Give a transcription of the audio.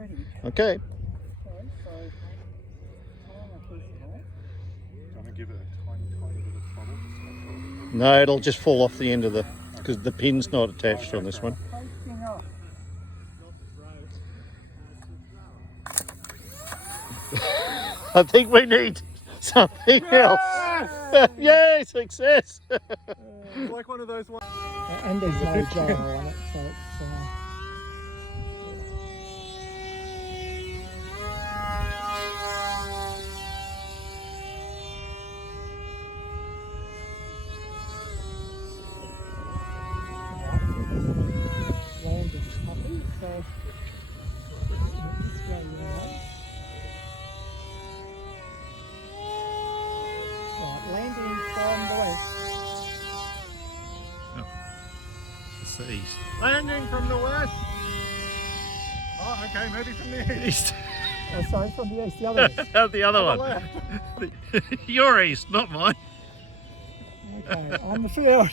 ready. Okay. Okay, so I'm going to give it a tiny bit of throttle just to make sure. No, it'll just fall off the end of the, because the pin's not attached on this one. posting off. I think we need something else. Yay, success! It's like one of those ones. And there's no gyro on it, so it's... landing puppy, so let's go now. Right, landing from the west. It's the east. Landing from the west. Oh, okay, maybe from the east. Oh, sorry, from the east, the other east. The other one. Your east, not mine. Okay, on the field.